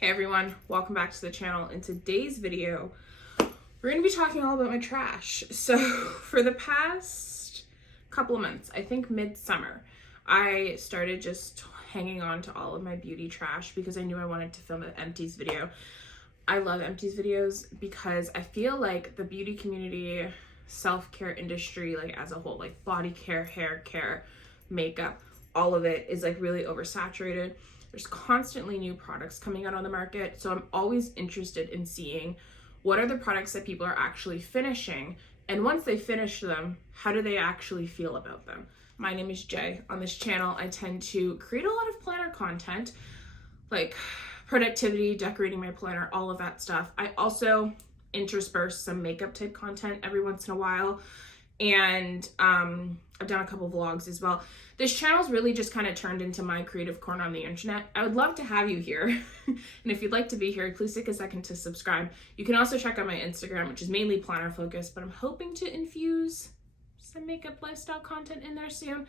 Hey everyone, welcome back to the channel. In today's video, we're going to be talking all about my trash. So for the past couple of months, I think midsummer, I started just hanging on to all of my beauty trash because I knew I wanted to film an empties video. I love empties videos because I feel like the beauty community, self-care industry, like as a whole, like body care, hair care, makeup, all of it is like really oversaturated. There's constantly new products coming out on the market, so I'm always interested in seeing what are the products that people are actually finishing, and once they finish them, how do they actually feel about them? My name is Jay. On this channel, I tend to create a lot of planner content, like productivity, decorating my planner, all of that stuff. I also intersperse some makeup type content every once in a while, and I've done a couple vlogs as well. This channel's really just kind of turned into my creative corner on the internet. I would love to have you here. And if you'd like to be here, please take a second to subscribe. You can also check out my Instagram, which is mainly planner focused, but I'm hoping to infuse some makeup lifestyle content in there soon.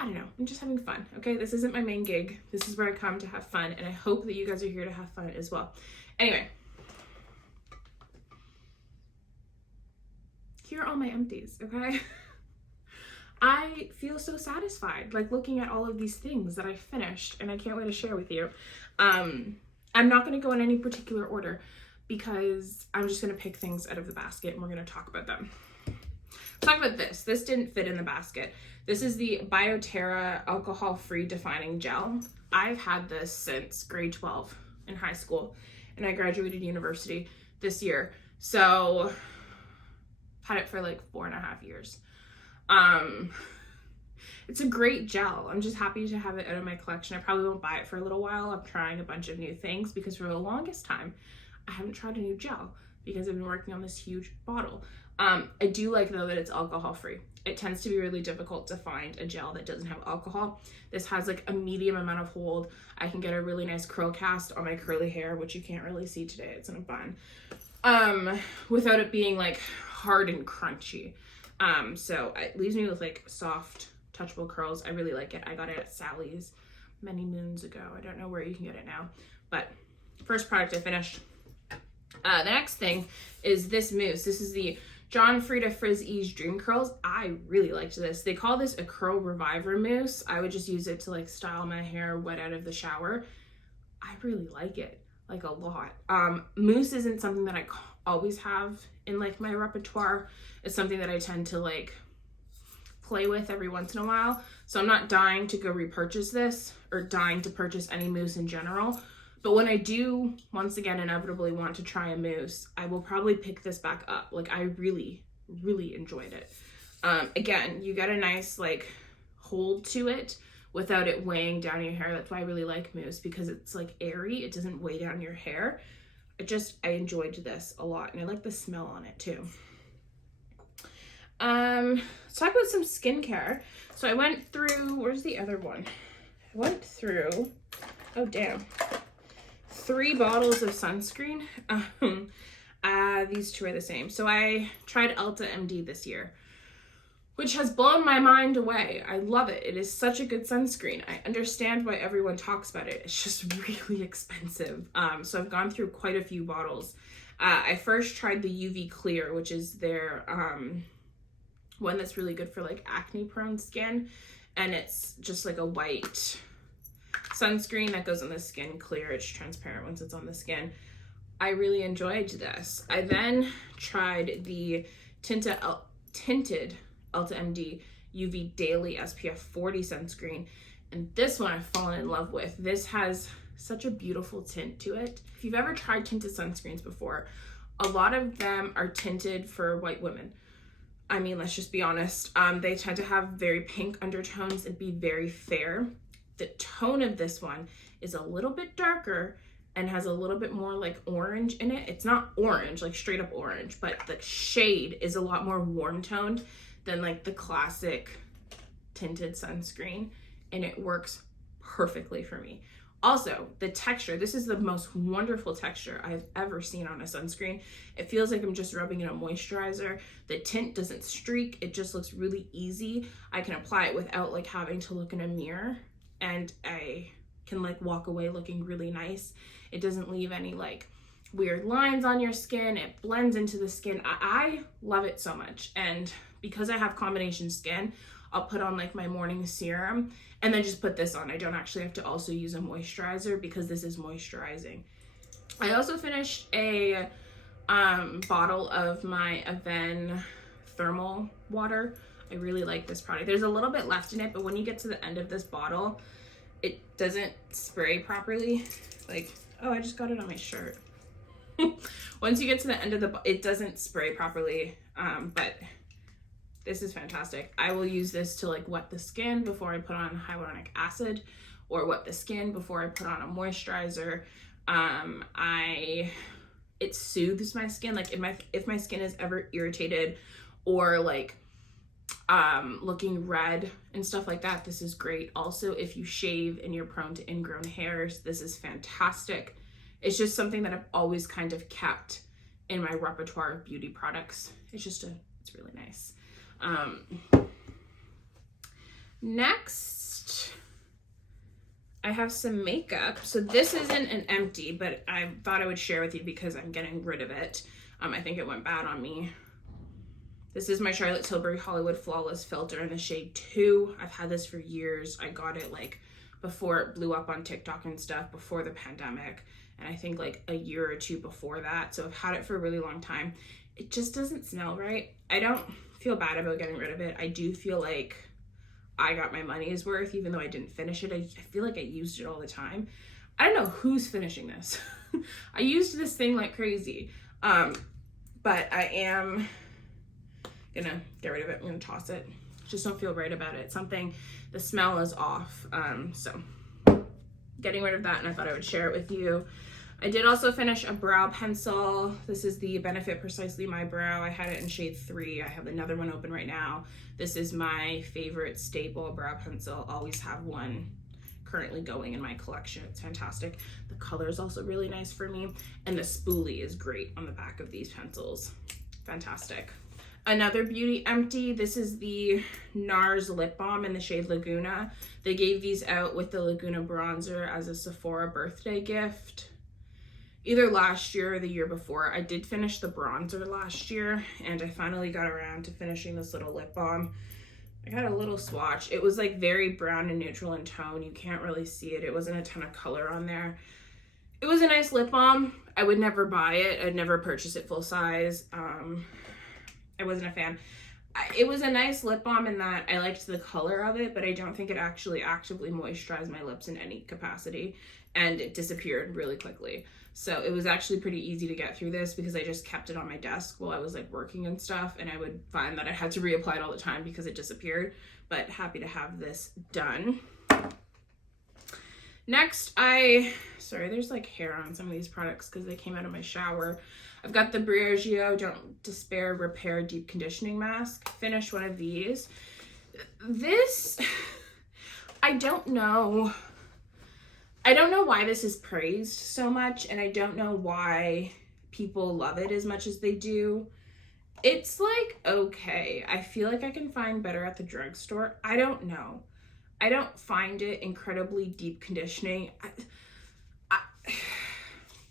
I don't know, I'm just having fun, okay? This isn't my main gig. This is where I come to have fun, and I hope that you guys are here to have fun as well. Anyway, here are all my empties, okay? I feel so satisfied, like looking at all of these things that I finished, and I can't wait to share with you. I'm not gonna go in any particular order because I'm just gonna pick things out of the basket and we're gonna talk about them. Let's talk about this. This didn't fit in the basket. This is the BioTerra alcohol-free defining gel. I've had this since grade 12 in high school, and I graduated university this year. So had it for like 4.5 years. It's a great gel. I'm just happy to have it out of my collection. I probably won't buy it for a little while. I'm trying a bunch of new things because for the longest time, I haven't tried a new gel because I've been working on this huge bottle. I do like though that it's alcohol free. It tends to be really difficult to find a gel that doesn't have alcohol. This has like a medium amount of hold. I can get a really nice curl cast on my curly hair, which you can't really see today. It's in a bun. Without it being like hard and crunchy. So it leaves me with like soft, touchable curls. I really like it. I got it at Sally's many moons ago. I don't know where you can get it now, but first product I finished. The next thing is this mousse. This is the John Frieda Frizz Ease Dream Curls. I really liked this. They call this a curl reviver mousse. I would just use it to like style my hair wet out of the shower. I really like it, like a lot. Mousse isn't something that I always have in like my repertoire. It's something that I tend to like play with every once in a while. So I'm not dying to go repurchase this or dying to purchase any mousse in general. But when I do, once again, inevitably want to try a mousse, I will probably pick this back up. Like I really, really enjoyed it. Again, you get a nice like hold to it without it weighing down your hair. That's why I really like mousse, because it's like airy. It doesn't weigh down your hair. I enjoyed this a lot, and I like the smell on it too. Let's talk about some skincare. So I went through, where's the other one? I went through, oh damn, 3 bottles of sunscreen. These two are the same. So I tried Ulta MD this year, which has blown my mind away. I love it. It is such a good sunscreen. I understand why everyone talks about it. It's just really expensive. So I've gone through quite a few bottles. I first tried the UV Clear, which is their one that's really good for like acne prone skin. And it's just like a white sunscreen that goes on the skin clear. It's transparent once it's on the skin. I really enjoyed this. I then tried the tinted Ulta MD UV Daily SPF 40 sunscreen, and this one I've fallen in love with. This has such a beautiful tint to it. If you've ever tried tinted sunscreens before, a lot of them are tinted for white women. I mean, let's just be honest. They tend to have very pink undertones and be very fair. The tone of this one is a little bit darker and has a little bit more like orange in it. It's not orange, like straight up orange, but the shade is a lot more warm toned than like the classic tinted sunscreen, and it works perfectly for me. Also, the texture, this is the most wonderful texture I've ever seen on a sunscreen. It feels like I'm just rubbing in a moisturizer. The tint doesn't streak, it just looks really easy. I can apply it without like having to look in a mirror, and I can like walk away looking really nice. It doesn't leave any like weird lines on your skin. It blends into the skin. I love it so much. And because I have combination skin, I'll put on like my morning serum and then just put this on. I don't actually have to also use a moisturizer because this is moisturizing. I also finished a bottle of my Aven thermal water. I really like this product. There's a little bit left in it, but when you get to the end of this bottle, it doesn't spray properly. Like, oh, I just got it on my shirt. Once you get to the end of the, it doesn't spray properly, but this is fantastic. I will use this to like wet the skin before I put on hyaluronic acid, or wet the skin before I put on a moisturizer. It soothes my skin. Like if my skin is ever irritated or like looking red and stuff like that, this is great. Also, if you shave and you're prone to ingrown hairs, this is fantastic. It's just something that I've always kind of kept in my repertoire of beauty products. It's really nice. Next, I have some makeup. So this isn't an empty, but I thought I would share with you because I'm getting rid of it. I think it went bad on me. This is my Charlotte Tilbury Hollywood Flawless Filter in the shade 2. I've had this for years. I got it like before it blew up on TikTok and stuff, before the pandemic. And I think like a year or two before that. So I've had it for a really long time. It just doesn't smell right. I don't feel bad about getting rid of it. I do feel like I got my money's worth, even though I didn't finish it. I feel like I used it all the time. I don't know who's finishing this. I used this thing like crazy. But I am gonna get rid of it. I'm gonna toss it. Just don't feel right about it. The smell is off. So getting rid of that, and I thought I would share it with you. I did also finish a brow pencil. This is the Benefit Precisely My Brow. I had it in shade 3. I have another one open right now. This is my favorite staple brow pencil. Always have one currently going in my collection. It's fantastic. The color is also really nice for me. And the spoolie is great on the back of these pencils. Fantastic. Another beauty empty. This is the NARS lip balm in the shade Laguna. They gave these out with the Laguna bronzer as a Sephora birthday gift, either last year or the year before. I did finish the bronzer last year, and I finally got around to finishing this little lip balm. I got a little swatch. It was like very brown and neutral in tone. You can't really see it. It wasn't a ton of color on there. It was a nice lip balm. I would never buy it. I'd never purchase it full size. I wasn't a fan. It was a nice lip balm in that I liked the color of it, but I don't think it actually actively moisturized my lips in any capacity, and it disappeared really quickly. So it was actually pretty easy to get through this because I just kept it on my desk while I was like working and stuff, and I would find that I had to reapply it all the time because it disappeared. But happy to have this done. Next, sorry, there's like hair on some of these products because they came out of my shower. I've got the Briogeo Don't Despair Repair Deep Conditioning Mask. Finished one of these. This, I don't know why this is praised so much, and I don't know why people love it as much as they do. It's like, okay, I feel like I can find better at the drugstore. I don't know. I don't find it incredibly deep conditioning.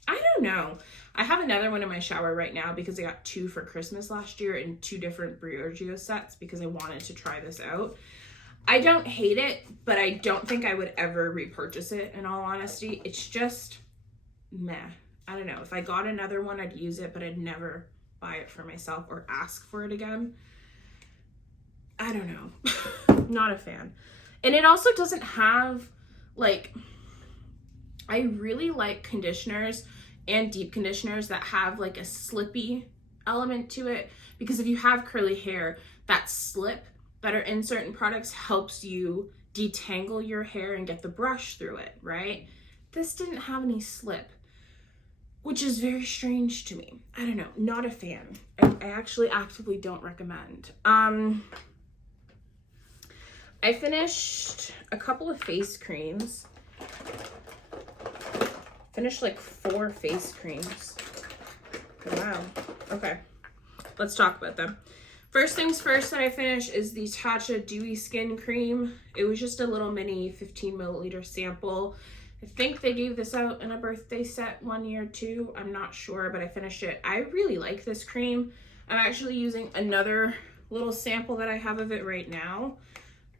I don't know. I have another one in my shower right now because I got 2 for Christmas last year in 2 different Briogeo sets because I wanted to try this out. I don't hate it, but I don't think I would ever repurchase it, in all honesty. It's just meh. I don't know. If I got another one, I'd use it, but I'd never buy it for myself or ask for it again. I don't know. Not a fan. And it also doesn't have, like, I really like conditioners and deep conditioners that have like a slippy element to it, because if you have curly hair, that slip that are in certain products helps you detangle your hair and get the brush through it, right? This didn't have any slip, which is very strange to me. I don't know, not a fan. I actually actively don't recommend. I finished a couple of face creams. Finished like 4 face creams. Wow. Okay. Let's talk about them. First things first that I finished is the Tatcha Dewy Skin Cream. It was just a little mini 15 milliliter sample. I think they gave this out in a birthday set one year too. I'm not sure, but I finished it. I really like this cream. I'm actually using another little sample that I have of it right now.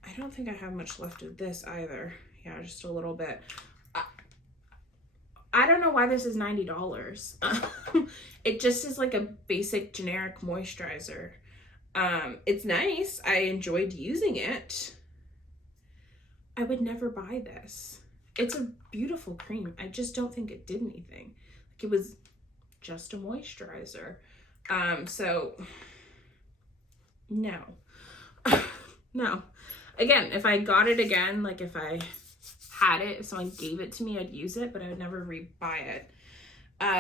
I don't think I have much left of this either. Yeah, just a little bit. I don't know why this is $90. It just is like a basic generic moisturizer. It's nice. I enjoyed using it. I would never buy this. It's a beautiful cream. I just don't think it did anything. Like, it was just a moisturizer. So no. No. Again, if I got it again, like if I had it, if someone gave it to me, I'd use it, but I would never re-buy it.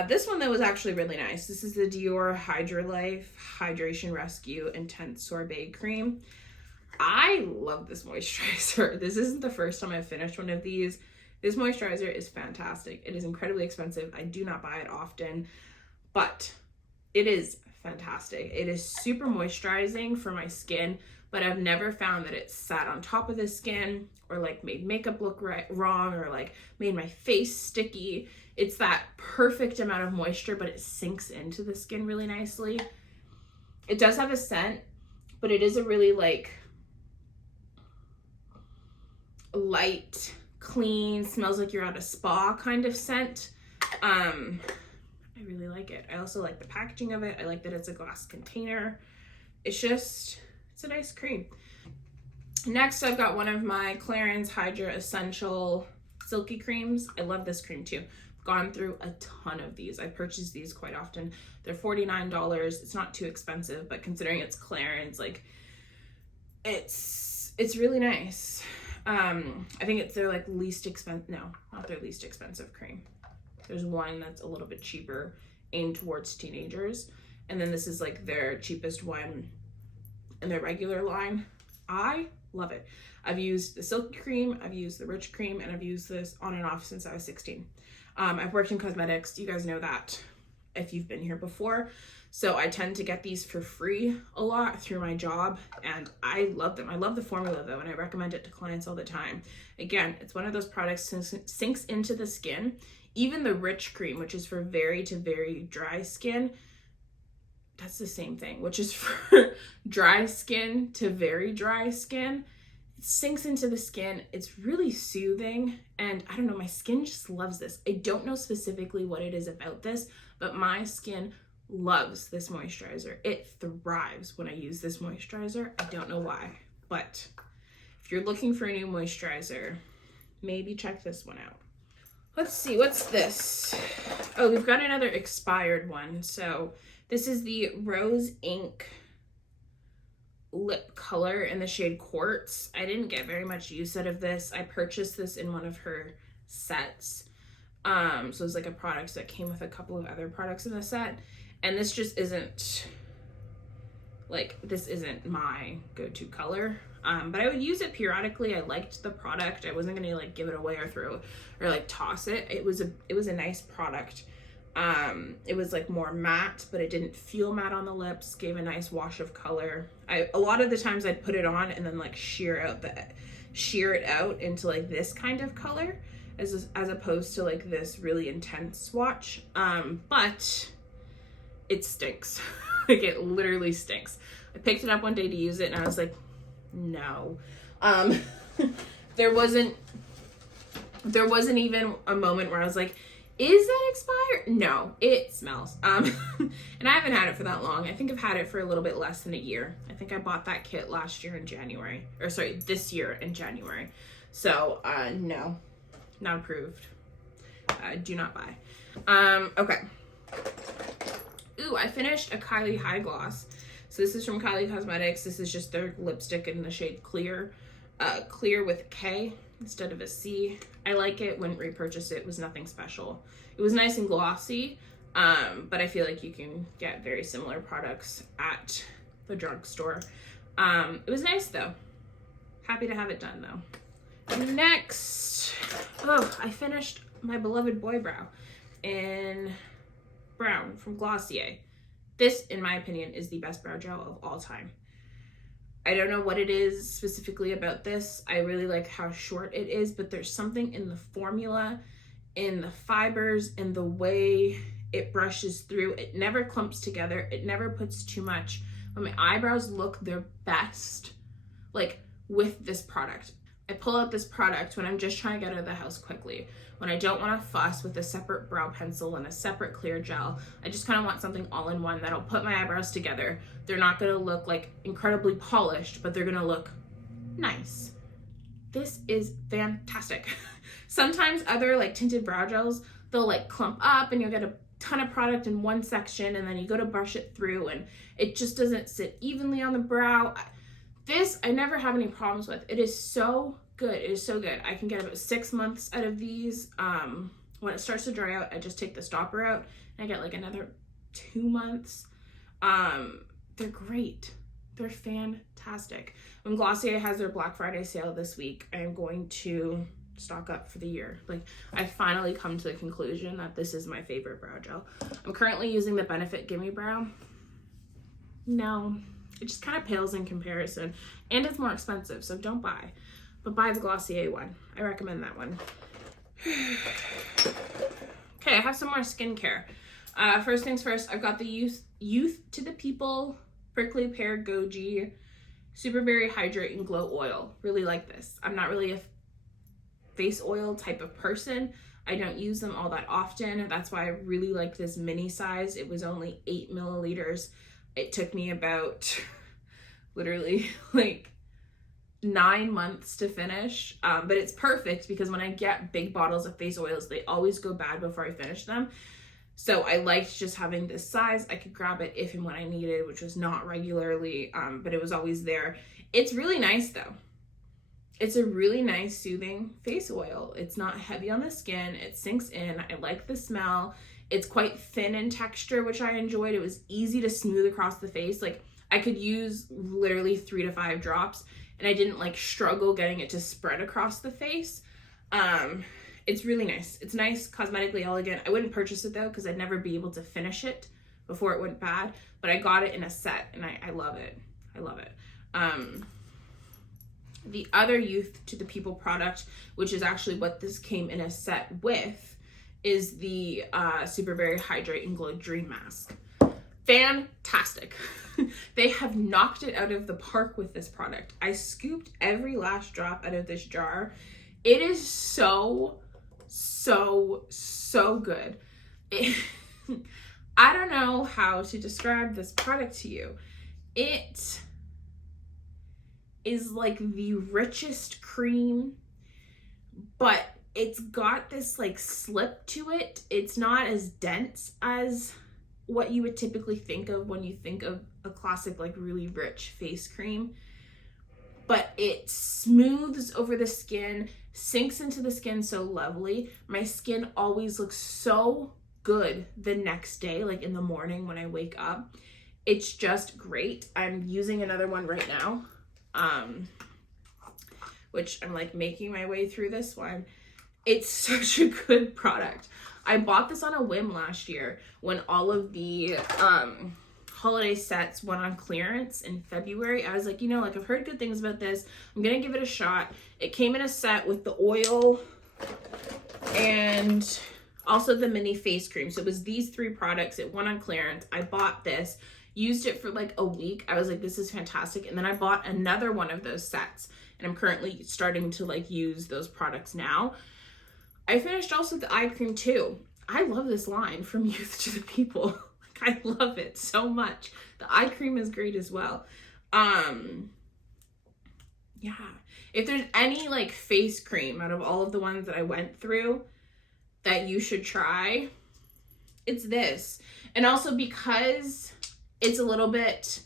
This one, though, was actually really nice. This is the Dior Hydrolife Hydration Rescue Intense Sorbet Cream. I love this moisturizer. This isn't the first time I've finished one of these. This moisturizer is fantastic. It is incredibly expensive. I do not buy it often, but it is fantastic. It is super moisturizing for my skin, but I've never found that it sat on top of the skin or like made makeup look wrong or like made my face sticky. It's that perfect amount of moisture, but it sinks into the skin really nicely. It does have a scent, but it is a really like light, clean, smells like you're at a spa kind of scent. I really like it. I also like the packaging of it. I like that it's a glass container. It's a nice cream. Next, I've got one of my Clarins Hydra Essential Silky Creams. I love this cream too. I've gone through a ton of these. I purchase these quite often. They're $49. It's not too expensive, but considering it's Clarins, like it's really nice. I think it's their like least expensive, no, not their least expensive cream. There's one that's a little bit cheaper, aimed towards teenagers. And then this is like their cheapest one in their regular line. I love it. I've used the Silky Cream, I've used the Rich Cream, and I've used this on and off since I was 16. I've worked in cosmetics. You guys know that if you've been here before. So I tend to get these for free a lot through my job, and I love them. I love the formula though, and I recommend it to clients all the time. Again, it's one of those products that sinks into the skin. Even the Rich Cream, which is for very to very dry skin, that's the same thing, which is for dry skin to very dry skin. It sinks into the skin. It's really soothing, and I don't know, my skin just loves this. I don't know specifically what it is about this, but my skin loves this moisturizer. It thrives when I use this moisturizer. I don't know why, but if you're looking for a new moisturizer, maybe check this one out. Let's see, what's this? Oh, we've got another expired one. So this is the Rose Ink lip color in the shade Quartz. I didn't get very much use out of this. I purchased this in one of her sets. So it's like a product that came with a couple of other products in the set. And this just isn't, like, this isn't my go-to color. But I would use it periodically. I liked the product. I wasn't gonna like give it away or throw or like toss it. It was a nice product. It was like more matte, but it didn't feel matte on the lips. Gave a nice wash of color. A lot of the times I'd put it on and then like sheer it out into like this kind of color as opposed to like this really intense swatch. But it stinks. Like, it literally stinks. I picked it up one day to use it and I was like, no. There wasn't even a moment where I was like, is that expired? No, it smells. And I haven't had it for that long. I think I've had it for a little bit less than a year. I think I bought that kit last year in January, or sorry, this year in January. So, no, not approved. Do not buy. Okay. Ooh, I finished a Kylie High Gloss. So this is from Kylie Cosmetics. This is just their lipstick in the shade Clear. Clear with K instead of a C. I like it. Wouldn't repurchase it. It was nothing special. It was nice and glossy, but I feel like you can get very similar products at the drugstore. It was nice though. Happy to have it done though. Next, I finished my beloved Boy Brow in Brown from Glossier. This, in my opinion, is the best brow gel of all time. I don't know what it is specifically about this. I really like how short it is, but there's something in the formula, in the fibers, in the way it brushes through. It never clumps together. It never puts too much. But my eyebrows look their best, like, with this product. I pull out this product when I'm just trying to get out of the house quickly, when I don't want to fuss with a separate brow pencil and a separate clear gel. I just kind of want something all in one that'll put my eyebrows together. They're not going to look like incredibly polished, but they're going to look nice. This is fantastic. Sometimes other like tinted brow gels, they'll like clump up and you'll get a ton of product in one section, and then you go to brush it through and it just doesn't sit evenly on the brow. This I never have any problems with. It is so good. It is so good. I can get about 6 months out of these. When it starts to dry out, I just take the stopper out and I get like another 2 months. They're great. They're fantastic. When Glossier has their Black Friday sale this week, I'm going to stock up for the year. Like, I finally come to the conclusion that this is my favorite brow gel. I'm currently using the Benefit Gimme Brow. No, it just kind of pales in comparison, and it's more expensive, so don't buy. But buy the Glossier one. I recommend that one. Okay, I have some more skincare. First things first, I've got the Youth to the People Prickly Pear Goji Super Berry Hydrate and Glow Oil. Really like this. I'm not really a face oil type of person. I don't use them all that often. That's why I really like this mini size. It was only 8 milliliters. It took me about literally like 9 months to finish, but it's perfect because when I get big bottles of face oils, they always go bad before I finish them. So I liked just having this size. I could grab it if and when I needed, which was not regularly, but it was always there. It's really nice though. It's a really nice soothing face oil. It's not heavy on the skin. It sinks in. I like the smell. It's quite thin in texture, which I enjoyed. It was easy to smooth across the face. Like, I could use literally 3 to 5 drops and I didn't like struggle getting it to spread across the face. It's really nice. It's nice, cosmetically elegant. I wouldn't purchase it though because I'd never be able to finish it before it went bad, but I got it in a set and I love it. I love it. The other Youth to the People product, which is actually what this came in a set with, is the Super Berry Hydrate and Glow Dream Mask. Fantastic. They have knocked it out of the park with this product. I scooped every last drop out of this jar. It is so good. I don't know how to describe this product to you. It is like the richest cream, but it's got this like slip to it. It's not as dense as what you would typically think of when you think of a classic like really rich face cream, but it smooths over the skin, sinks into the skin so lovely. My skin always looks so good the next day, like in the morning when I wake up. It's just great. I'm using another one right now, which I'm like making my way through this one. It's such a good product. I bought this on a whim last year when all of the holiday sets went on clearance in February. I was like, you know, like I've heard good things about this. I'm gonna give it a shot. It came in a set with the oil and also the mini face cream. So it was these 3 products. It went on clearance. I bought this, used it for like a week. I was like, this is fantastic. And then I bought another one of those sets and I'm currently starting to like use those products now. I finished also the eye cream too. I love this line from Youth to the People. Like, I love it so much. The eye cream is great as well. Yeah. If there's any like face cream out of all of the ones that I went through that you should try, it's this. And also because it's a little bit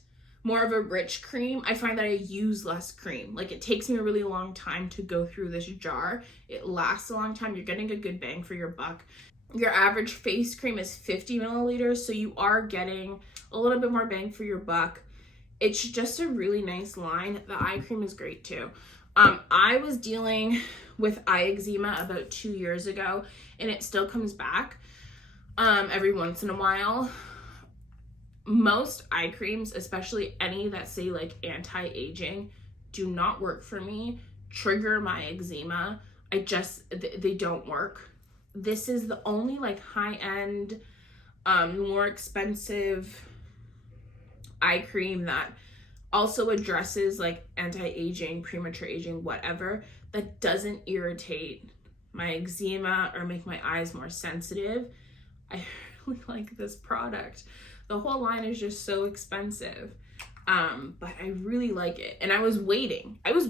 more of a rich cream, I find that I use less cream. Like, it takes me a really long time to go through this jar. It lasts a long time. You're getting a good bang for your buck. Your average face cream is 50 milliliters, so you are getting a little bit more bang for your buck. It's just a really nice line. The eye cream is great too. I was dealing with eye eczema about 2 years ago, and it still comes back every once in a while. most eye creams, especially any that say like anti-aging, do not work for me, trigger my eczema. They don't work. This is the only like high-end, more expensive eye cream that also addresses like anti-aging, premature aging, whatever, that doesn't irritate my eczema or make my eyes more sensitive. I really like this product. The whole line is just so expensive, but I really like it. And I was waiting. I was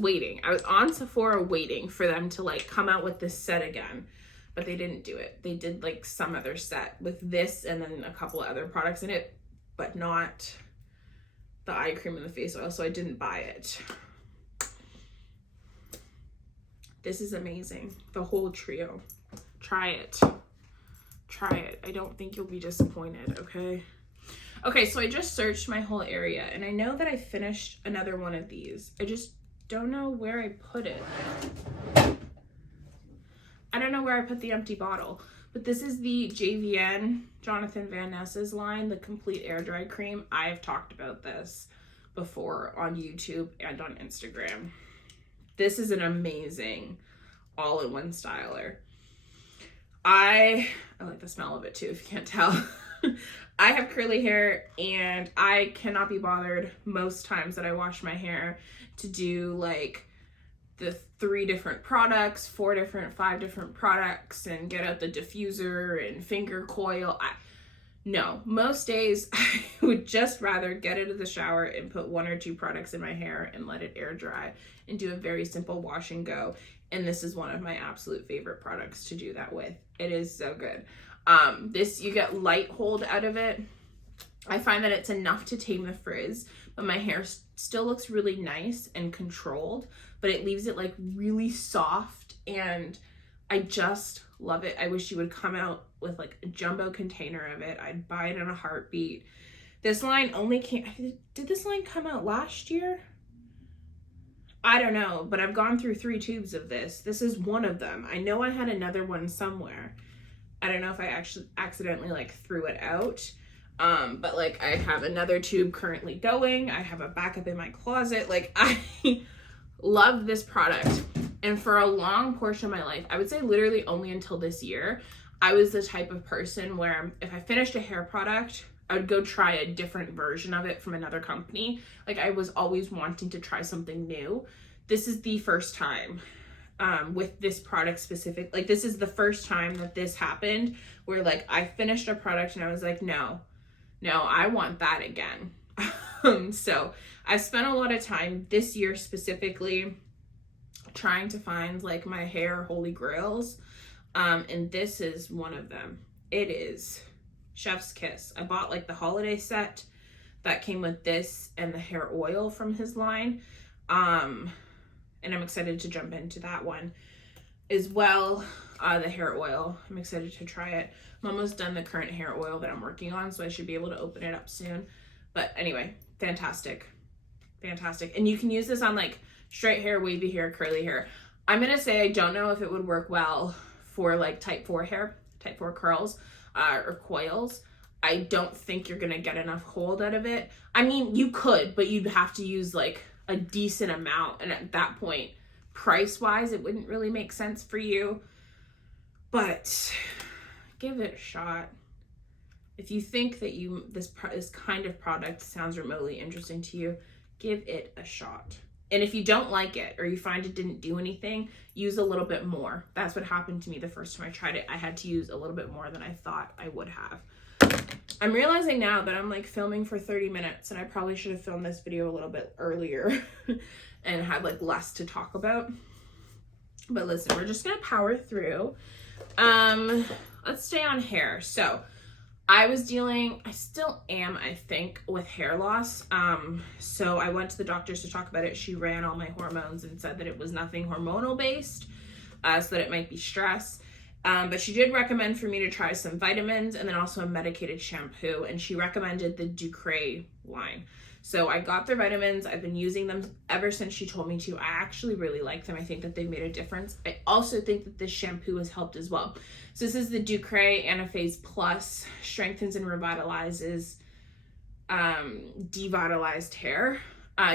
on Sephora waiting for them to like come out with this set again, but they didn't do it. They did like some other set with this and then a couple of other products in it, but not the eye cream and the face oil, so I didn't buy it. This is amazing. The whole trio. Try it. Try it. I don't think you'll be disappointed, okay? Okay, so I just searched my whole area, and I know that I finished another one of these. I just don't know where I put it. I don't know where I put the empty bottle, but this is the JVN, Jonathan Van Ness's line, the Complete Air Dry Cream. I have talked about this before on YouTube and on Instagram. This is an amazing all-in-one styler. I like the smell of it too, if you can't tell. I have curly hair and I cannot be bothered most times that I wash my hair to do like the 3 different products, 4 different, 5 different products and get out the diffuser and finger coil. No, most days I would just rather get out of the shower and put 1 or 2 products in my hair and let it air dry and do a very simple wash and go. And this is one of my absolute favorite products to do that with. It is so good. This, you get light hold out of it. I find that it's enough to tame the frizz, but my hair still looks really nice and controlled, but it leaves it like really soft, and I just love it. I wish you would come out with like a jumbo container of it. I'd buy it in a heartbeat. This line only came, did this line come out last year? I don't know, but I've gone through 3 tubes of this. This is one of them. I know I had another one somewhere. I don't know if I actually accidentally like threw it out. But like I have another tube currently going. I have a backup in my closet. Like I love this product. And for a long portion of my life, I would say literally only until this year, I was the type of person where if I finished a hair product, I would go try a different version of it from another company. Like I was always wanting to try something new. This is the first time with this product specific. Like this is the first time that this happened where like I finished a product and I was like, no, I want that again. So I spent a lot of time this year specifically trying to find like my hair holy grails. And this is one of them. It is Chef's Kiss. I bought like the holiday set that came with this and the hair oil from his line. And I'm excited to jump into that one as well. The hair oil, I'm excited to try it. I'm almost done the current hair oil that I'm working on, so I should be able to open it up soon. But anyway, fantastic. And you can use this on like straight hair, wavy hair, curly hair. I'm gonna say I don't know if it would work well for like type 4 hair, type 4 curls or coils. I don't think you're gonna get enough hold out of it. I mean, you could, but you'd have to use like a decent amount, and at that point, price-wise, it wouldn't really make sense for you. But give it a shot. If you think that this kind of product sounds remotely interesting to you, give it a shot. And if you don't like it or you find it didn't do anything, use a little bit more. That's what happened to me the first time I tried it. I had to use a little bit more than I thought I would have. I'm realizing now that I'm like filming for 30 minutes and I probably should have filmed this video a little bit earlier and had like less to talk about. But listen, we're just gonna power through. Let's stay on hair. So I still am, I think, with hair loss. So I went to the doctors to talk about it. She ran all my hormones and said that it was nothing hormonal based, so that it might be stress. But she did recommend for me to try some vitamins and then also a medicated shampoo. And she recommended the Ducray line. So I got their vitamins. I've been using them ever since she told me to. I actually really like them. I think that they've made a difference. I also think that this shampoo has helped as well. So this is the Ducray Anaphase Plus, strengthens and revitalizes devitalized hair.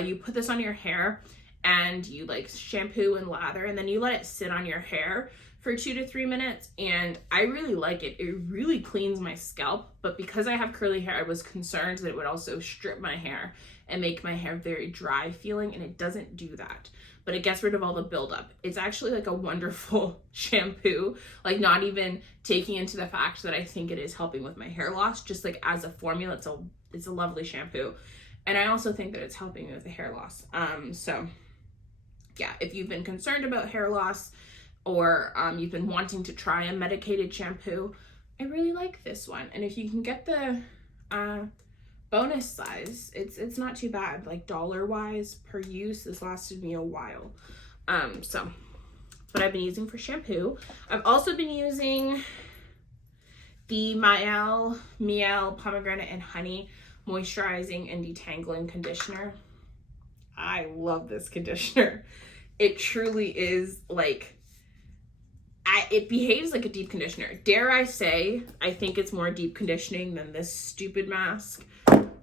You put this on your hair and you like shampoo and lather, and then you let it sit on your hair for 2 to 3 minutes, and I really like it. It really cleans my scalp, but because I have curly hair, I was concerned that it would also strip my hair and make my hair very dry feeling, and it doesn't do that. But it gets rid of all the buildup. It's actually like a wonderful shampoo, like not even taking into the fact that I think it is helping with my hair loss, just like as a formula, it's a lovely shampoo. And I also think that it's helping me with the hair loss. So yeah, if you've been concerned about hair loss, or you've been wanting to try a medicated shampoo, I really like this one. And if you can get the bonus size, it's not too bad. Like dollar-wise per use, this lasted me a while. So, what I've been using for shampoo. I've also been using the Miel Pomegranate and Honey Moisturizing and Detangling Conditioner. I love this conditioner. It truly is like, it behaves like a deep conditioner. Dare I say, I think it's more deep conditioning than this stupid mask.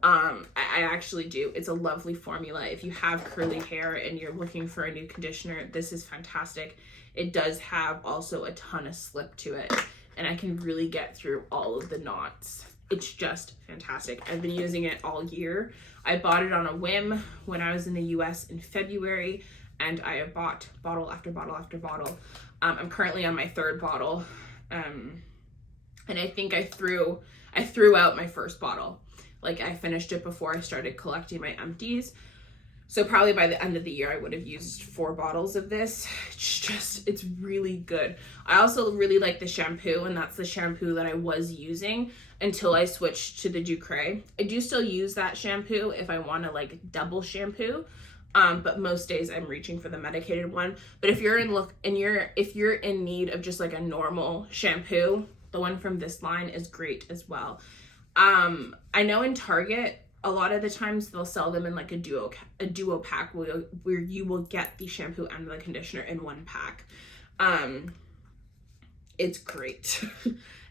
I actually do. It's a lovely formula. If you have curly hair and you're looking for a new conditioner, this is fantastic. It does have also a ton of slip to it, and I can really get through all of the knots. It's just fantastic. I've been using it all year. I bought it on a whim when I was in the US in February, and I have bought bottle after bottle after bottle. I'm currently on my 3rd bottle, and I think I threw out my first bottle. Like, I finished it before I started collecting my empties. So probably by the end of the year, I would have used 4 bottles of this. It's really good. I also really like the shampoo, and that's the shampoo that I was using until I switched to the Ducray. I do still use that shampoo if I want to like double shampoo. But most days I'm reaching for the medicated one. But if you're in need of just like a normal shampoo, the one from this line is great as well. I know in Target, a lot of the times they'll sell them in like a duo pack where you will get the shampoo and the conditioner in one pack. It's great.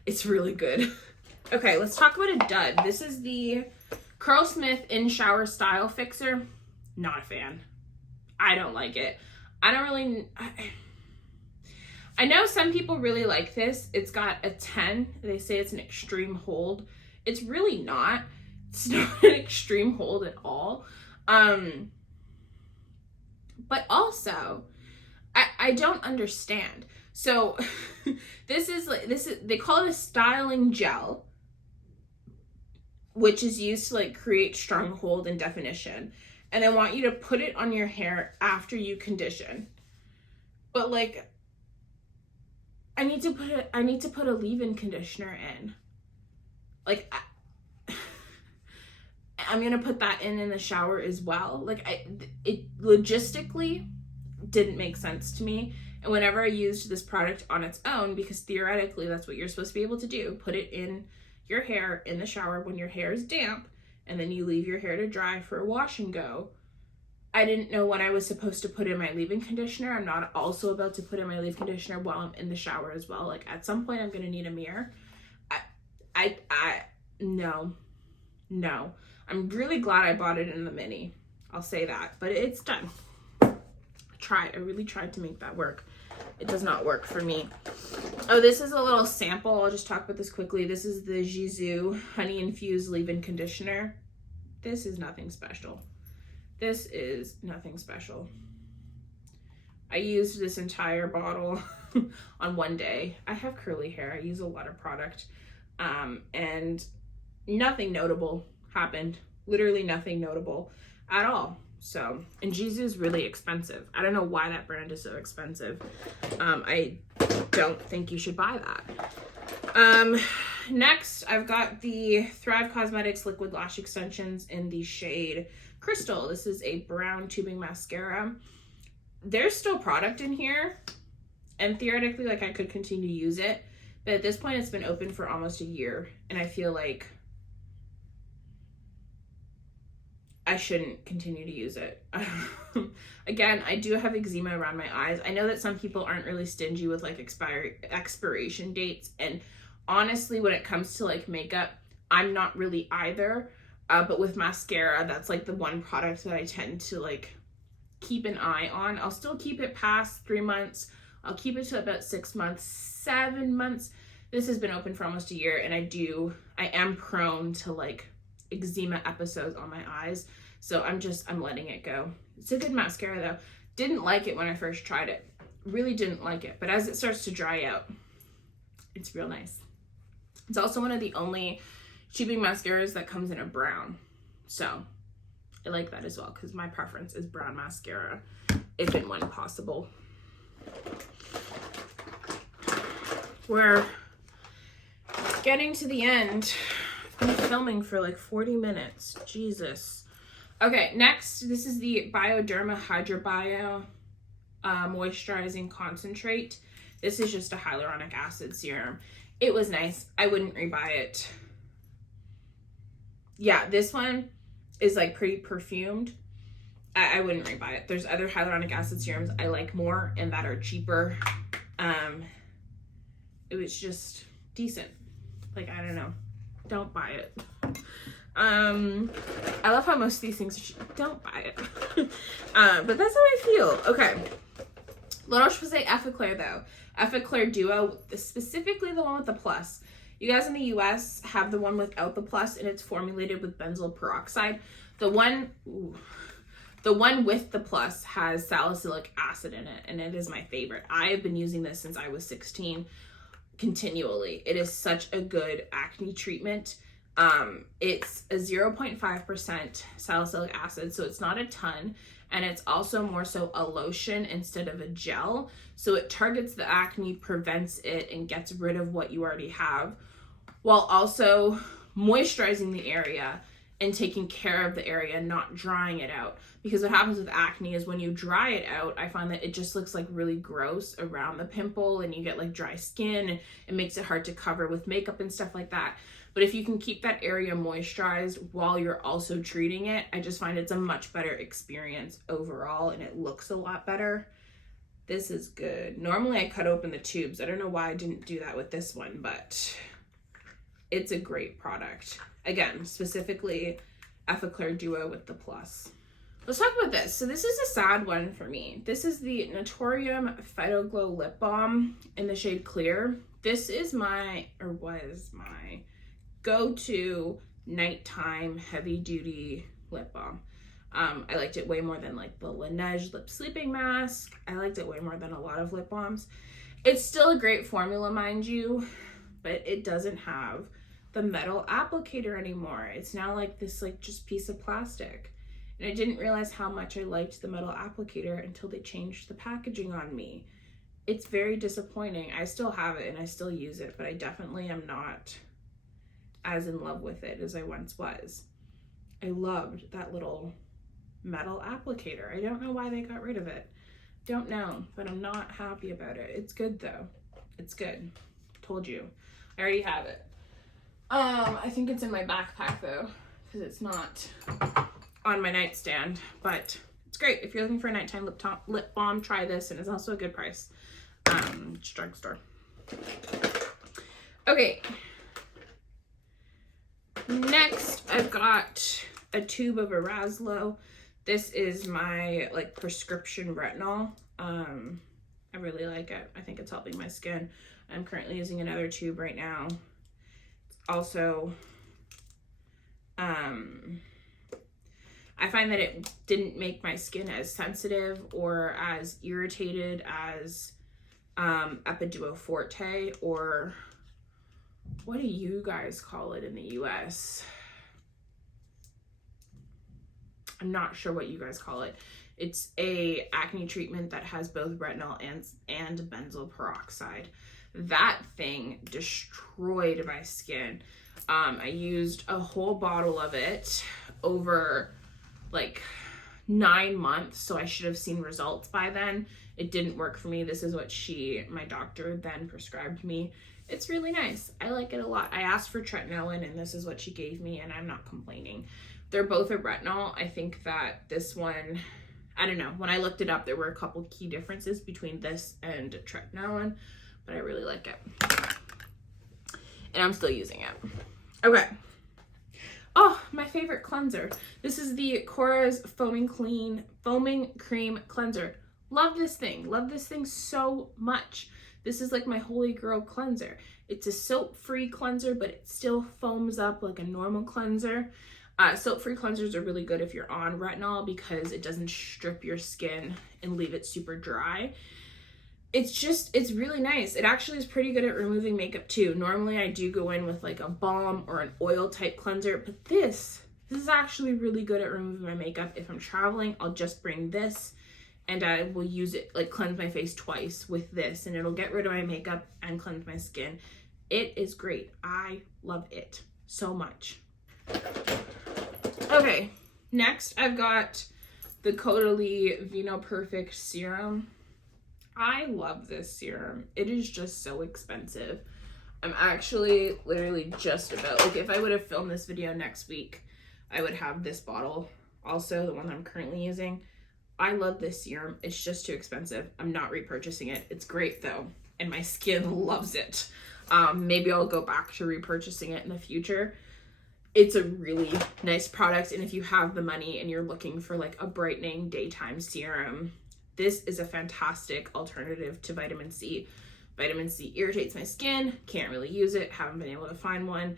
It's really good. Okay, let's talk about a dud. This is the Curlsmith In Shower Style Fixer. Not a fan. I don't like it. I know some people really like this. It's got a 10. They say it's an extreme hold. It's really not. It's not an extreme hold at all. But also, I don't understand. So this is they call it a styling gel, which is used to like create strong hold and definition. And they want you to put it on your hair after you condition. But like, I need to put a leave-in conditioner in. Like, I'm gonna put that in the shower as well. Like, it logistically didn't make sense to me. And whenever I used this product on its own, because theoretically that's what you're supposed to be able to do, put it in your hair in the shower when your hair is damp, and then you leave your hair to dry for a wash and go. I didn't know when I was supposed to put in my leave-in conditioner. I'm not also about to put in my leave conditioner while I'm in the shower as well. Like, at some point I'm gonna need a mirror. No. I'm really glad I bought it in the mini. I'll say that, but it's done. I really tried to make that work. It does not work for me. Oh, this is a little sample. I'll just talk about this quickly. This is the Jizu Honey Infused Leave-In Conditioner. This is nothing special. This is nothing special. I used this entire bottle on one day. I have curly hair. I use a lot of product. And nothing notable happened. Literally nothing notable at all. So, and Jizu is really expensive. I don't know why that brand is so expensive. I don't think you should buy that. Next, I've got the Thrive Cosmetics Liquid Lash Extensions in the shade Crystal. This is a brown tubing mascara. There's still product in here, and theoretically, like, I could continue to use it, but at this point, it's been open for almost a year, and I feel like I shouldn't continue to use it. Again, I do have eczema around my eyes. I know that some people aren't really stingy with like expiration dates, and honestly, when it comes to like makeup, I'm not really either. But with mascara, that's like the one product that I tend to like keep an eye on. I'll still keep it past 3 months. I'll keep it to about 6 months, 7 months. This has been open for almost a year, and I am prone to like eczema episodes on my eyes. So I'm letting it go. It's a good mascara though. Didn't like it when I first tried it. Really didn't like it. But as it starts to dry out, it's real nice. It's also one of the only tubing mascaras that comes in a brown. So I like that as well, because my preference is brown mascara, if and when possible. We're getting to the end. I've been filming for like 40 minutes. Jesus. Okay, next, this is the Bioderma Hydra Bio Moisturizing Concentrate. This is just a hyaluronic acid serum. It was nice. I wouldn't rebuy it. Yeah, this one is like pretty perfumed. I wouldn't rebuy it. There's other hyaluronic acid serums I like more and that are cheaper. It was just decent. Like, I don't know. Don't buy it. I love how most of these things don't buy it. But that's how I feel. Okay. La Roche-Posay Effaclar though. Effaclar Duo, specifically the one with the plus. You guys in the US have the one without the plus, and it's formulated with benzoyl peroxide. The one with the plus has salicylic acid in it, and it is my favorite. I have been using this since I was 16 continually. It is such a good acne treatment. It's a 0.5% salicylic acid, so it's not a ton, and it's also more so a lotion instead of a gel. So it targets the acne, prevents it, and gets rid of what you already have, while also moisturizing the area and taking care of the area, not drying it out. Because what happens with acne is when you dry it out, I find that it just looks like really gross around the pimple, and you get like dry skin, and it makes it hard to cover with makeup and stuff like that. But if you can keep that area moisturized while you're also treating it, I just find it's a much better experience overall, and it looks a lot better. This is good. Normally I cut open the tubes. I don't know why I didn't do that with this one, but it's a great product. Again, specifically Effaclar Duo with the plus. Let's talk about this. So this is a sad one for me. This is the Naturium Phytoglow Lip Balm in the shade Clear. This is was my go-to nighttime heavy-duty lip balm. I liked it way more than like the Laneige Lip Sleeping Mask. I liked it way more than a lot of lip balms. It's still a great formula, mind you, but it doesn't have the metal applicator anymore. It's now like this like just piece of plastic. And I didn't realize how much I liked the metal applicator until they changed the packaging on me. It's very disappointing. I still have it and I still use it, but I definitely am not as in love with it as I once was. I loved that little metal applicator. I don't know why they got rid of it. Don't know, but I'm not happy about it. It's good though. It's good. Told you. I already have it. I think it's in my backpack though, because it's not on my nightstand, but it's great. If you're looking for a nighttime lip balm, try this, and it's also a good price. It's drugstore. Okay. Next, I've got a tube of Eraslo. This is my like prescription retinol. I really like it. I think it's helping my skin. I'm currently using another tube right now. It's also, I find that it didn't make my skin as sensitive or as irritated as Epiduo Forte, or what do you guys call it in the US? I'm not sure what you guys call it. It's a acne treatment that has both retinol and benzoyl peroxide. That thing destroyed my skin. I used a whole bottle of it over like 9 months, so I should have seen results by then. It didn't work for me. This is what my doctor then prescribed me. It's really nice. I like it a lot. I asked for tretinoin and this is what she gave me, and I'm not complaining. They're both a retinol. I think that this one, I don't know. When I looked it up, there were a couple key differences between this and tretinoin, but I really like it. And I'm still using it. Okay. Oh, my favorite cleanser. This is the Korres Foaming Cream Cleanser. Love this thing. Love this thing so much. This is like my holy grail cleanser. It's a soap-free cleanser, but it still foams up like a normal cleanser. Soap-free cleansers are really good if you're on retinol because it doesn't strip your skin and leave it super dry. It's really nice. It actually is pretty good at removing makeup too. Normally I do go in with like a balm or an oil type cleanser, but this is actually really good at removing my makeup. If I'm traveling, I'll just bring this and I will use it, like cleanse my face twice with this, and it'll get rid of my makeup and cleanse my skin. It is great. I love it so much. Okay, next I've got the Caudalie Vino Perfect Serum. I love this serum. It is just so expensive. I'm actually literally just about, like if I would have filmed this video next week, I would have this bottle also, the one I'm currently using. I love this serum. It's just too expensive. I'm not repurchasing it. It's great though, and my skin loves it. Maybe I'll go back to repurchasing it in the future. It's a really nice product, and if you have the money and you're looking for like a brightening daytime serum, this is a fantastic alternative to vitamin C. Vitamin C irritates my skin, can't really use it, haven't been able to find one.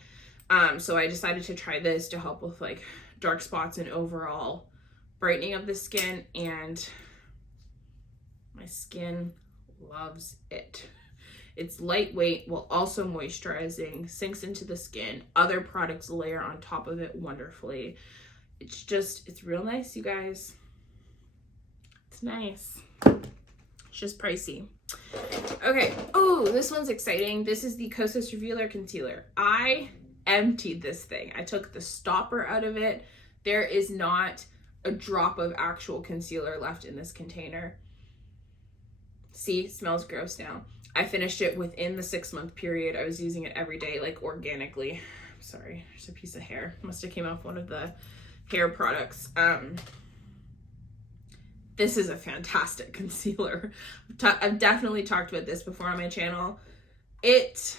So I decided to try this to help with like dark spots and overall brightening of the skin, and my skin loves it. It's lightweight while also moisturizing, sinks into the skin. Other products layer on top of it wonderfully. It's real nice, you guys. It's nice. It's just pricey. Okay. Oh, this one's exciting. This is the Kosas Revealer Concealer. I emptied this thing. I took the stopper out of it. There is not a drop of actual concealer left in this container. See, it smells gross now. I finished it within the 6-month period. I was using it every day, like organically. I'm sorry, there's a piece of hair. Must have came off one of the hair products. This is a fantastic concealer. I've definitely talked about this before on my channel. It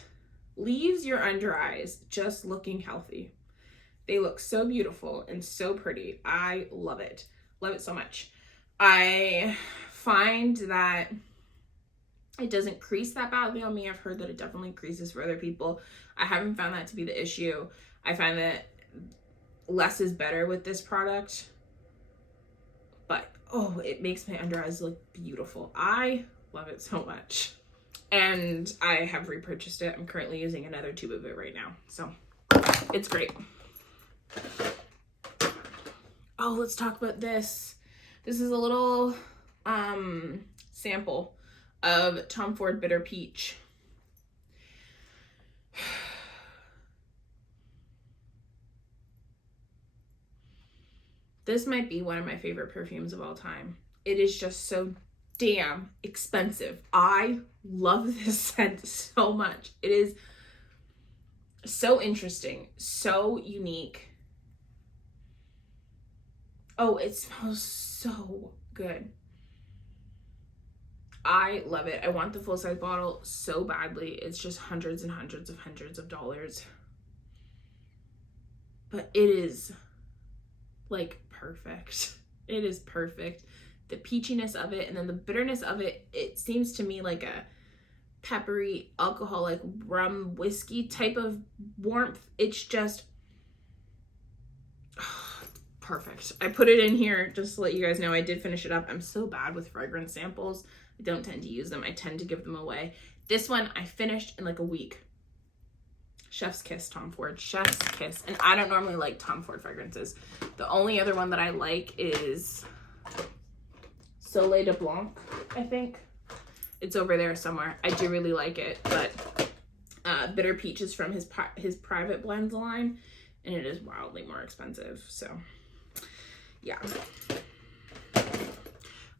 leaves your under eyes just looking healthy. They look so beautiful and so pretty. I love it. Love it so much. I find that it doesn't crease that badly on me. I've heard that it definitely creases for other people. I haven't found that to be the issue. I find that less is better with this product. But, oh, it makes my under eyes look beautiful. I love it so much. And I have repurchased it. I'm currently using another tube of it right now. So, it's great. Oh, let's talk about this. This is a little sample of Tom Ford Bitter Peach. This might be one of my favorite perfumes of all time. It is just so damn expensive. I love this scent so much. It is so interesting, so unique. Oh, it smells so good. I love it. I want the full-size bottle so badly. It's just hundreds and hundreds of dollars. But it is like perfect. It is perfect. The peachiness of it and then the bitterness of it, it seems to me like a peppery, alcoholic rum whiskey type of warmth. It's just perfect. I put it in here just to let you guys know I did finish it up. I'm so bad with fragrance samples. I don't tend to use them. I tend to give them away. This one I finished in like a week. Chef's kiss, Tom Ford. Chef's kiss. And I don't normally like Tom Ford fragrances. The only other one that I like is Soleil de Blanc, I think. It's over there somewhere. I do really like it, but Bitter Peach is from his private blends line, and it is wildly more expensive. So, yeah.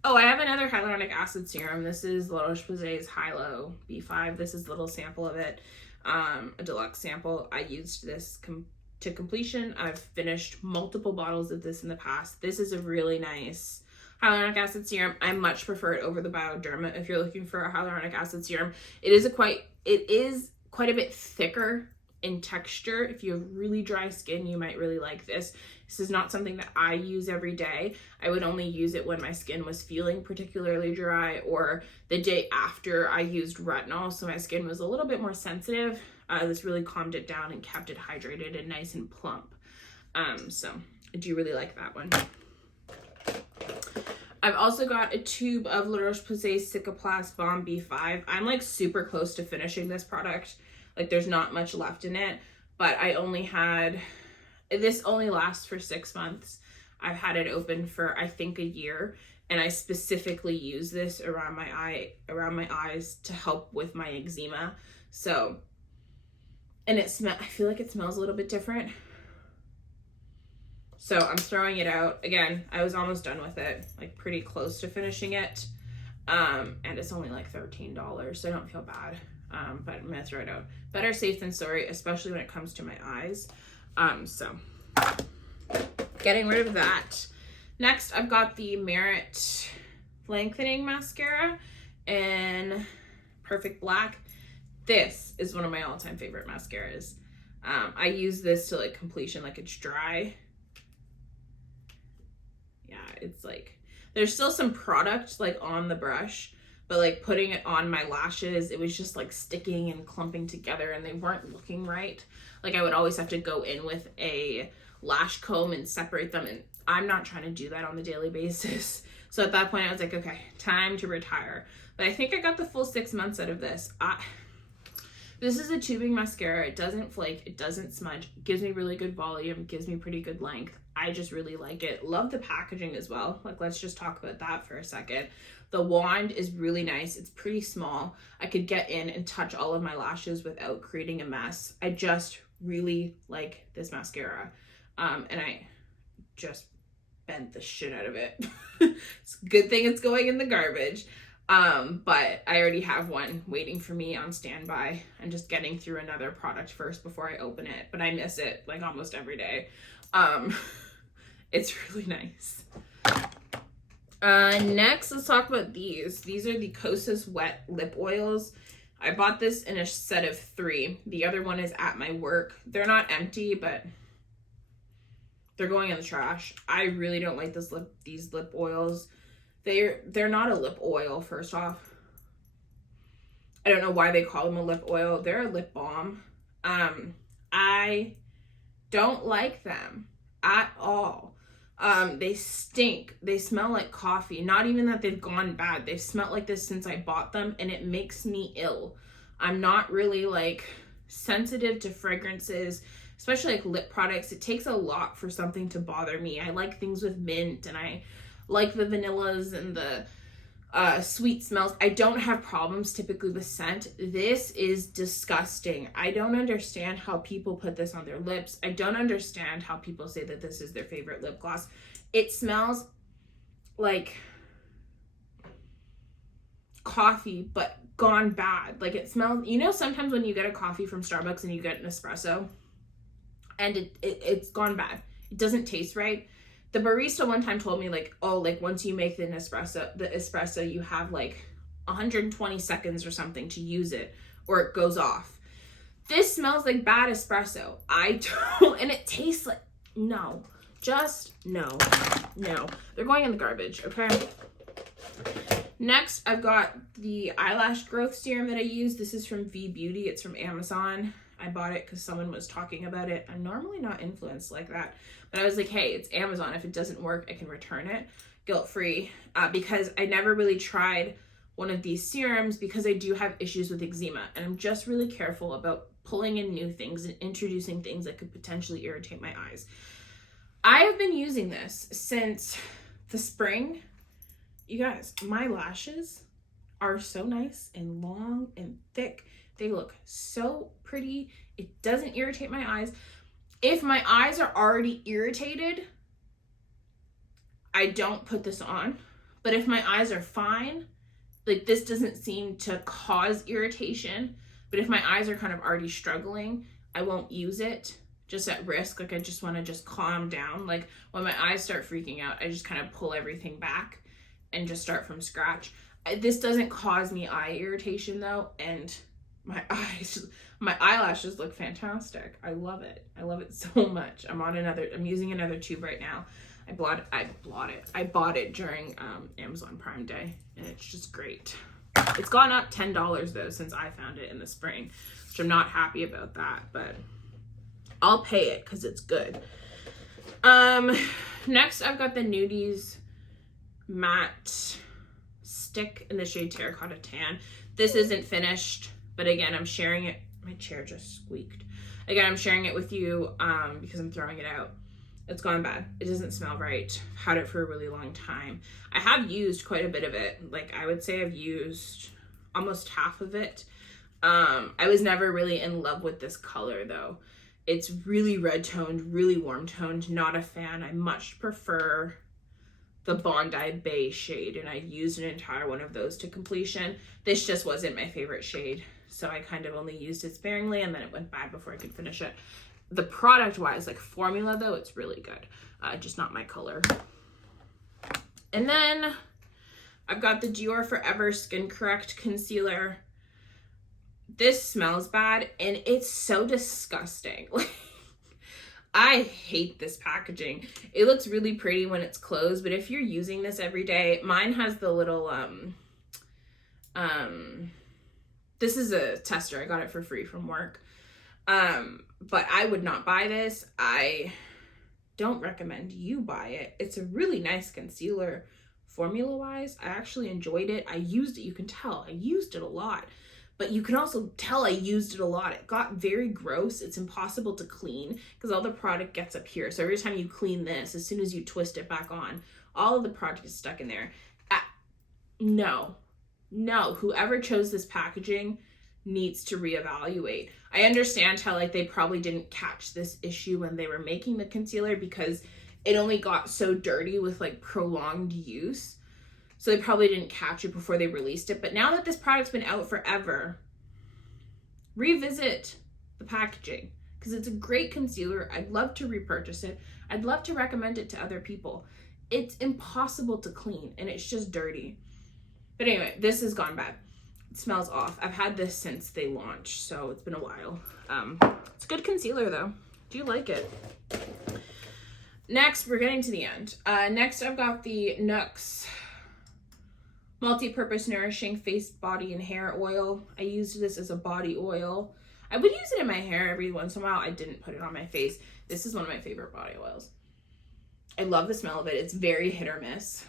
Oh, I have another hyaluronic acid serum. This is La Roche-Posay's Hylo B5. This is a little sample of it, a deluxe sample. I used this to completion. I've finished multiple bottles of this in the past. This is a really nice hyaluronic acid serum. I much prefer it over the Bioderma if you're looking for a hyaluronic acid serum. It is quite a bit thicker in texture. If you have really dry skin, you might really like this. This is not something that I use every day. I would only use it when my skin was feeling particularly dry, or the day after I used retinol, so my skin was a little bit more sensitive. This really calmed it down and kept it hydrated and nice and plump. So I do really like that one. I've also got a tube of La Roche-Posay Cicaplast Balm B5. I'm like super close to finishing this product. Like there's not much left in it, but I only had, this only lasts for 6 months. I've had it open for I think a year, and I specifically use this around my eyes to help with my eczema. So, and I feel like it smells a little bit different. So I'm throwing it out. Again, I was almost done with it, like pretty close to finishing it. And it's only like $13, so I don't feel bad. But I'm gonna throw it out. Better safe than sorry, especially when it comes to my eyes. So getting rid of that. Next, I've got the Merit Lengthening Mascara in Perfect Black. This is one of my all-time favorite mascaras. I use this to like completion, like it's dry. Yeah, it's like, there's still some product like on the brush, but like putting it on my lashes, it was just like sticking and clumping together and they weren't looking right. Like I would always have to go in with a lash comb and separate them, and I'm not trying to do that on the daily basis. So at that point I was like, okay, time to retire. But I think I got the full 6 months out of this. This is a tubing mascara. It doesn't flake, it doesn't smudge, it gives me really good volume, gives me pretty good length. I just really like it. Love the packaging as well. Like, let's just talk about that for a second. The wand is really nice. It's pretty small. I could get in and touch all of my lashes without creating a mess. I just really like this mascara. And I just bent the shit out of it. It's a good thing it's going in the garbage. But I already have one waiting for me on standby. I'm just getting through another product first before I open it, but I miss it like almost every day. It's really nice. Next, let's talk about these. These are the Kosas Wet Lip Oils. I bought this in a set of 3. The other one is at my work. They're not empty, but they're going in the trash. I really don't like these lip oils. They're not a lip oil, first off. I don't know why they call them a lip oil. They're a lip balm. I don't like them at all. They stink. They smell like coffee. Not even that they've gone bad. They've smelled like this since I bought them, and it makes me ill. I'm not really like sensitive to fragrances, especially like lip products. It takes a lot for something to bother me. I like things with mint, and I like the vanillas and the sweet smells. I don't have problems typically with scent. This is disgusting. I don't understand how people put this on their lips. I don't understand how people say that this is their favorite lip gloss. It smells like coffee, but gone bad. Like it smells, you know, sometimes when you get a coffee from Starbucks and you get an espresso and it's gone bad. It doesn't taste right. The barista one time told me like, oh, like once you make the espresso, you have like 120 seconds or something to use it or it goes off. This smells like bad espresso. I don't, and it tastes like, no, just no. They're going in the garbage, okay? Next, I've got the eyelash growth serum that I use. This is from V Beauty. It's from Amazon. I bought it because someone was talking about it. I'm normally not influenced like that, but I was like, hey, it's Amazon. If it doesn't work, I can return it guilt-free, because I never really tried one of these serums because I do have issues with eczema, and I'm just really careful about pulling in new things and introducing things that could potentially irritate my eyes. I have been using this since the spring. You guys, my lashes are so nice and long and thick. They look so pretty. It doesn't irritate my eyes. If my eyes are already irritated, I don't put this on. But if my eyes are fine, like this doesn't seem to cause irritation. But if my eyes are kind of already struggling, I won't use it, just at risk. Like I just want to just calm down. Like when my eyes start freaking out, I just kind of pull everything back and just start from scratch. This doesn't cause me eye irritation though, and my eyes, my eyelashes look fantastic. I love it. I love it so much. I'm using another tube right now. I bought it during Amazon Prime Day, and it's just great. It's gone up $10 though since I found it in the spring, which I'm not happy about that, but I'll pay it because it's good. Next I've got the Nudies matte stick in the shade Terracotta Tan. This isn't finished, but again, I'm sharing it. My chair just squeaked. Again, I'm sharing it with you because I'm throwing it out. It's gone bad. It doesn't smell right. I've had it for a really long time. I have used quite a bit of it. Like, I would say I've used almost half of it. I was never really in love with this color though. It's really red toned, really warm toned. Not a fan. I much prefer the Bondi Beige shade, and I used an entire one of those to completion. This just wasn't my favorite shade, so I kind of only used it sparingly, and then it went bad before I could finish it. The product wise, like formula though, it's really good. Just not my color. And then I've got the Dior Forever Skin Correct Concealer. This smells bad, and it's so disgusting. I hate this packaging. It looks really pretty when it's closed, but if you're using this every day, mine has the little, this is a tester. I got it for free from work. But I would not buy this. I don't recommend you buy it. It's a really nice concealer formula wise. I actually enjoyed it. I used it. You can tell I used it a lot, but you can also tell I used it a lot. It got very gross. It's impossible to clean because all the product gets up here. So every time you clean this, as soon as you twist it back on, all of the product is stuck in there. No, whoever chose this packaging needs to reevaluate. I understand how like they probably didn't catch this issue when they were making the concealer because it only got so dirty with like prolonged use. So they probably didn't catch it before they released it. But now that this product's been out forever, revisit the packaging because it's a great concealer. I'd love to repurchase it. I'd love to recommend it to other people. It's impossible to clean and it's just dirty. But anyway, this has gone bad. It smells off. I've had this since they launched, so it's been a while. It's a good concealer though. Do you like it? Next, we're getting to the end. Next, I've got the NYX Multi-Purpose Nourishing Face, Body, and Hair Oil. I used this as a body oil. I would use it in my hair every once in a while. I didn't put it on my face. This is one of my favorite body oils. I love the smell of it. It's very hit or miss,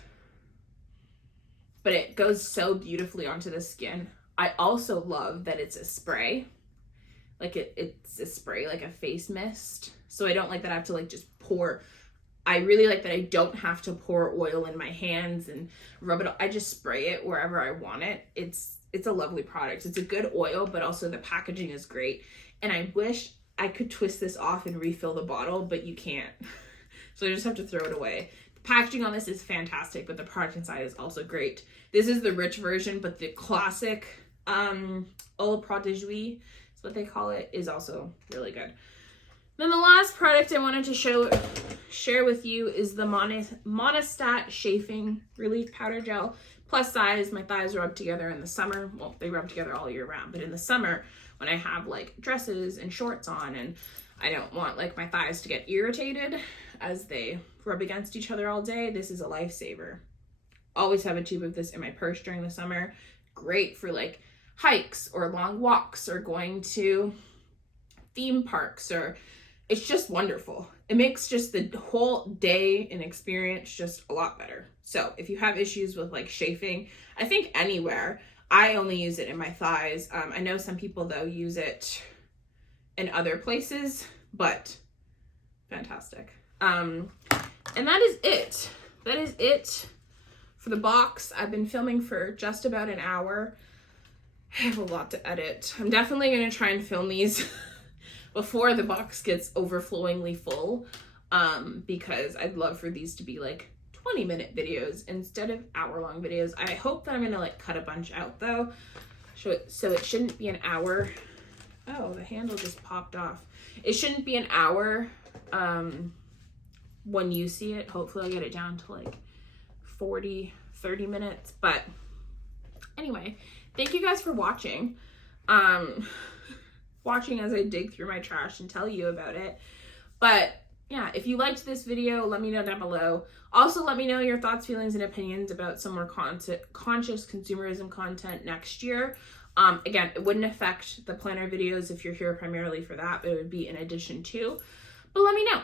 but it goes so beautifully onto the skin. I also love that it's a spray. Like it's a spray, like a face mist. So I don't like that I have to like just pour. I really like that I don't have to pour oil in my hands and rub it. I just spray it wherever I want it. It's a lovely product. It's a good oil, but also the packaging is great. And I wish I could twist this off and refill the bottle, but you can't. So I just have to throw it away. The packaging on this is fantastic, but the product inside is also great. This is the rich version, but the classic Eau Protégée is what they call it, is also really good. Then the last product I wanted to share with you is the Monistat Chafing Relief Powder Gel. Plus size. My thighs rub together in the summer. Well, they rub together all year round, but in the summer when I have like dresses and shorts on and I don't want like my thighs to get irritated as they rub against each other all day, this is a lifesaver. Always have a tube of this in my purse during the summer. Great for like hikes or long walks or going to theme parks, or it's just wonderful. It makes just the whole day and experience just a lot better. So if you have issues with like chafing, I think anywhere, I only use it in my thighs. I know some people though use it in other places, but fantastic. And that is it. That is it for the box. I've been filming for just about an hour. I have a lot to edit. I'm definitely going to try and film these before the box gets overflowingly full, because I'd love for these to be like 20-minute videos instead of hour-long videos. I hope that I'm going to like cut a bunch out though, so it shouldn't be an hour. Oh, the handle just popped off. It shouldn't be an hour when you see it. Hopefully I'll get it down to like 30 minutes. But anyway, thank you guys for watching. watching as I dig through my trash and tell you about it. But yeah, if you liked this video, let me know down below. Also, let me know your thoughts, feelings, and opinions about some more conscious consumerism content next year. Again, it wouldn't affect the planner videos if you're here primarily for that, but it would be in addition to. But let me know.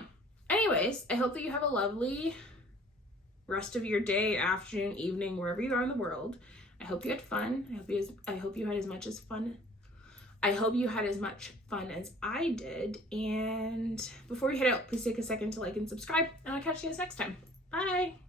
Anyways, I hope that you have a lovely rest of your day, afternoon, evening, wherever you are in the world. I hope you had fun. I hope you had as much fun as I did. And before you head out, please take a second to like and subscribe, and I'll catch you guys next time. Bye.